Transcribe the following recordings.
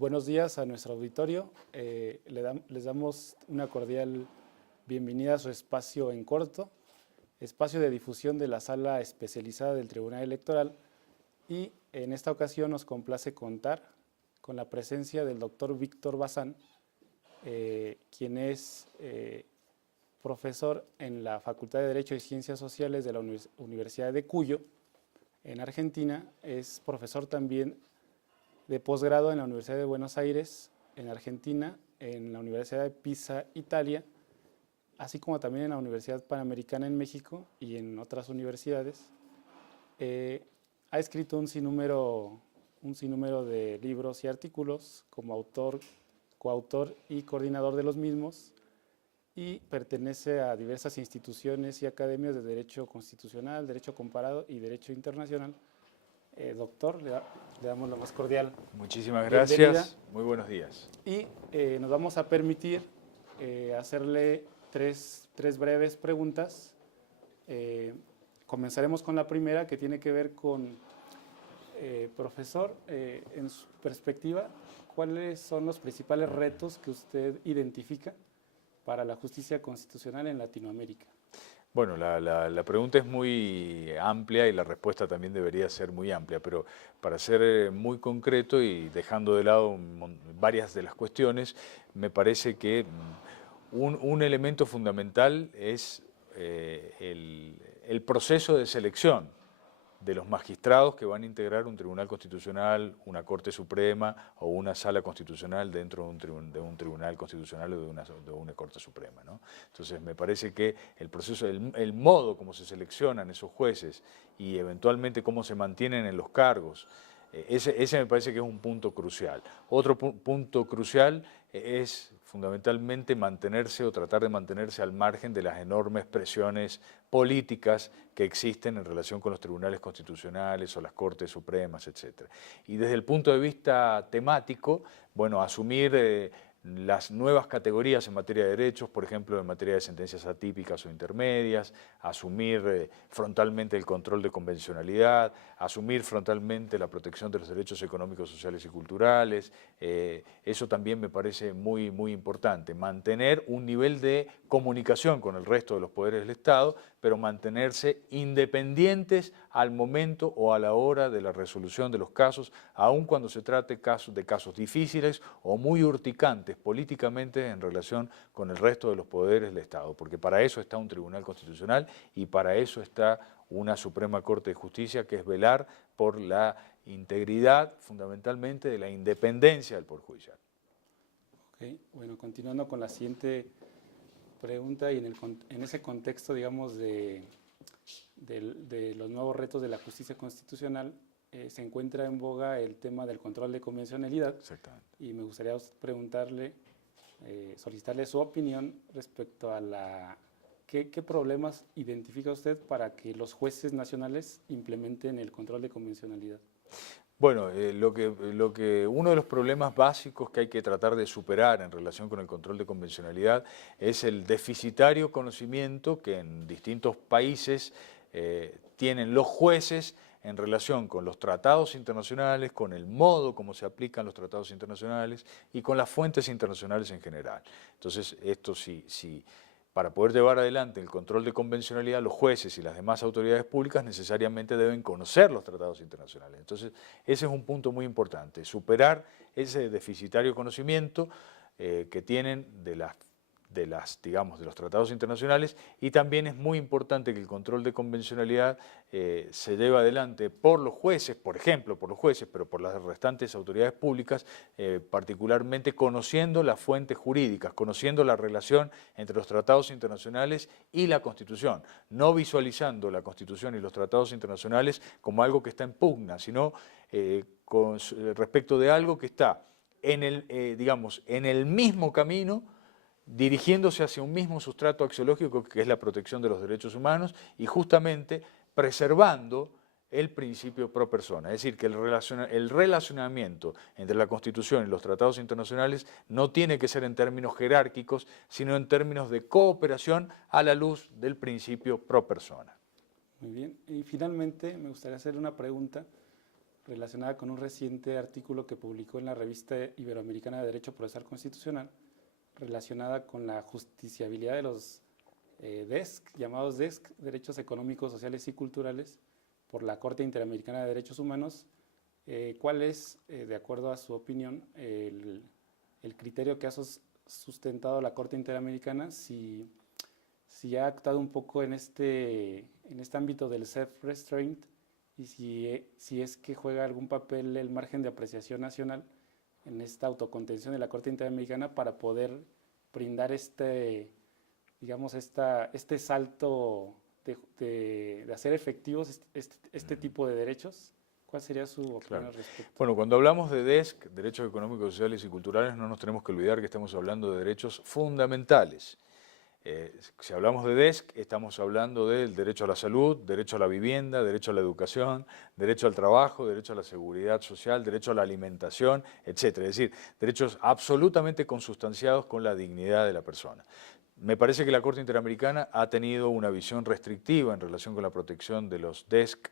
Buenos días a nuestro auditorio. Les damos una cordial bienvenida a su espacio en corto, espacio de difusión de la sala especializada del Tribunal Electoral, y en esta ocasión nos complace contar con la presencia del doctor Víctor Bazán, quien es profesor en la Facultad de Derecho y Ciencias Sociales de la Universidad de Cuyo, en Argentina. Es profesor también de posgrado en la Universidad de Buenos Aires, en Argentina, en la Universidad de Pisa, Italia, así como también en la Universidad Panamericana en México y en otras universidades. Ha escrito un sinnúmero de libros y artículos como autor, coautor y coordinador de los mismos, y pertenece a diversas instituciones y academias de Derecho Constitucional, Derecho Comparado y Derecho Internacional. Doctor, le damos la más cordial Muchísimas bienvenida. gracias, muy buenos días. Y nos vamos a permitir hacerle tres breves preguntas. Comenzaremos con la primera, que tiene que ver con, profesor, en su perspectiva, ¿cuáles son los principales retos que usted identifica para la justicia constitucional en Latinoamérica? Bueno, la pregunta es muy amplia y la respuesta también debería ser muy amplia, pero para ser muy concreto y dejando de lado varias de las cuestiones, me parece que un elemento fundamental es el proceso de selección de los magistrados que van a integrar un tribunal constitucional, una Corte Suprema o una sala constitucional dentro de un tribunal constitucional o de una Corte Suprema, ¿no? Entonces me parece que el proceso, el modo como se seleccionan esos jueces y eventualmente cómo se mantienen en los cargos, ese me parece que es un punto crucial. Otro punto crucial es fundamentalmente mantenerse o tratar de mantenerse al margen de las enormes presiones políticas que existen en relación con los tribunales constitucionales o las Cortes Supremas, etc. Y desde el punto de vista temático, bueno, asumir las nuevas categorías en materia de derechos, por ejemplo, en materia de sentencias atípicas o intermedias, asumir frontalmente el control de convencionalidad, asumir frontalmente la protección de los derechos económicos, sociales y culturales. Eso también me parece muy, muy importante. Mantener un nivel de comunicación con el resto de los poderes del Estado, pero mantenerse independientes al momento o a la hora de la resolución de los casos, aun cuando se trate de casos difíciles o muy urticantes políticamente en relación con el resto de los poderes del Estado, porque para eso está un Tribunal Constitucional y para eso está una Suprema Corte de Justicia, que es velar por la integridad, fundamentalmente, de la independencia del Poder Judicial. Okay. Bueno, continuando con la siguiente pregunta, y en ese contexto, digamos, de los nuevos retos de la justicia constitucional, se encuentra en boga el tema del control de convencionalidad. Exactamente. Y me gustaría preguntarle, solicitarle su opinión respecto a ¿qué problemas identifica usted para que los jueces nacionales implementen el control de convencionalidad? Bueno, uno de los problemas básicos que hay que tratar de superar en relación con el control de convencionalidad es el deficitario conocimiento que en distintos países tienen los jueces en relación con los tratados internacionales, con el modo como se aplican los tratados internacionales y con las fuentes internacionales en general. Entonces, esto sí. Para poder llevar adelante el control de convencionalidad, los jueces y las demás autoridades públicas necesariamente deben conocer los tratados internacionales. Entonces, ese es un punto muy importante, superar ese deficitario conocimiento que tienen de los tratados internacionales, y también es muy importante que el control de convencionalidad se lleve adelante por los jueces, por ejemplo, por los jueces, pero por las restantes autoridades públicas, particularmente conociendo las fuentes jurídicas, conociendo la relación entre los tratados internacionales y la Constitución, no visualizando la Constitución y los tratados internacionales como algo que está en pugna, sino respecto de algo que está en el mismo camino, dirigiéndose hacia un mismo sustrato axiológico, que es la protección de los derechos humanos, y justamente preservando el principio pro persona. Es decir, que el relacionamiento entre la Constitución y los tratados internacionales no tiene que ser en términos jerárquicos, sino en términos de cooperación a la luz del principio pro persona. Muy bien. Y finalmente me gustaría hacerle una pregunta relacionada con un reciente artículo que publicó en la revista Iberoamericana de Derecho Procesal Constitucional, relacionada con la justiciabilidad de los DESC, llamados DESC, Derechos Económicos, Sociales y Culturales, por la Corte Interamericana de Derechos Humanos. ¿Cuál es, de acuerdo a su opinión, el criterio que ha sustentado la Corte Interamericana, si ha actuado un poco en este ámbito del self-restraint y si es que juega algún papel el margen de apreciación nacional en esta autocontención de la Corte Interamericana para poder brindar digamos, este salto de hacer efectivos este tipo de derechos? ¿Cuál sería su opinión al respecto? Bueno, cuando hablamos de DESC, Derechos Económicos, Sociales y Culturales, no nos tenemos que olvidar que estamos hablando de derechos fundamentales. Si hablamos de DESC, estamos hablando del derecho a la salud, derecho a la vivienda, derecho a la educación, derecho al trabajo, derecho a la seguridad social, derecho a la alimentación, etc. Es decir, derechos absolutamente consustanciados con la dignidad de la persona. Me parece que la Corte Interamericana ha tenido una visión restrictiva en relación con la protección de los DESC.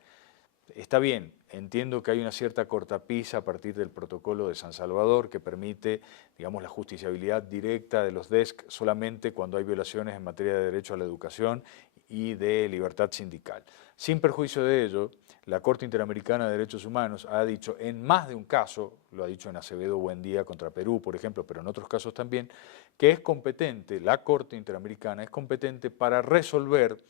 Está bien, entiendo que hay una cierta cortapisa a partir del protocolo de San Salvador que permite, digamos, la justiciabilidad directa de los DESC solamente cuando hay violaciones en materia de derecho a la educación y de libertad sindical. Sin perjuicio de ello, la Corte Interamericana de Derechos Humanos ha dicho en más de un caso, lo ha dicho en Acevedo Buendía contra Perú, por ejemplo, pero en otros casos también, que es competente, la Corte Interamericana es competente para resolver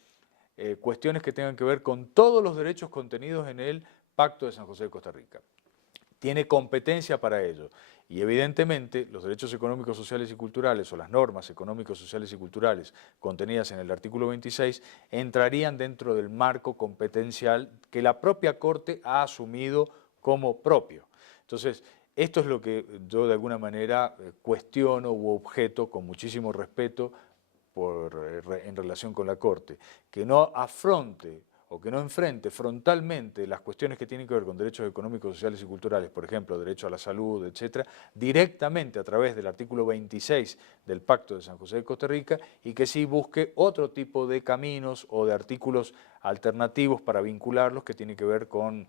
cuestiones que tengan que ver con todos los derechos contenidos en el Pacto de San José de Costa Rica. Tiene competencia para ello y evidentemente los derechos económicos, sociales y culturales o las normas económicos, sociales y culturales contenidas en el artículo 26 entrarían dentro del marco competencial que la propia Corte ha asumido como propio. Entonces, esto es lo que yo de alguna manera cuestiono u objeto con muchísimo respeto en relación con la Corte, que no afronte o que no enfrente frontalmente las cuestiones que tienen que ver con derechos económicos, sociales y culturales, por ejemplo, derecho a la salud, etcétera, directamente a través del artículo 26 del Pacto de San José de Costa Rica y que sí busque otro tipo de caminos o de artículos alternativos para vincularlos que tienen que ver con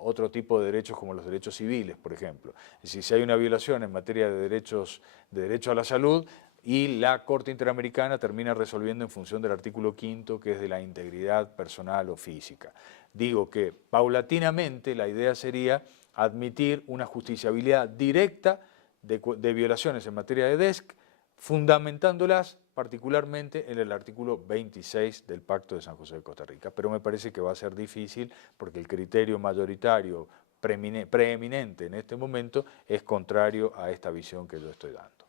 otro tipo de derechos como los derechos civiles, por ejemplo. Es decir, si hay una violación en materia de derecho a la salud, y la Corte Interamericana termina resolviendo en función del artículo 5º, que es de la integridad personal o física. Digo que paulatinamente la idea sería admitir una justiciabilidad directa de violaciones en materia de DESC, fundamentándolas particularmente en el artículo 26 del Pacto de San José de Costa Rica. Pero me parece que va a ser difícil porque el criterio mayoritario preeminente en este momento es contrario a esta visión que yo estoy dando.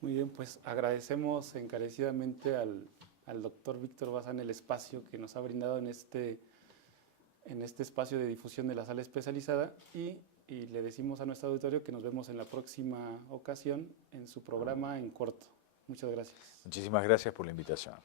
Muy bien, pues agradecemos encarecidamente al doctor Víctor Bazán el espacio que nos ha brindado en este espacio de difusión de la sala especializada y le decimos a nuestro auditorio que nos vemos en la próxima ocasión en su programa En Corto. Muchas gracias. Muchísimas gracias por la invitación.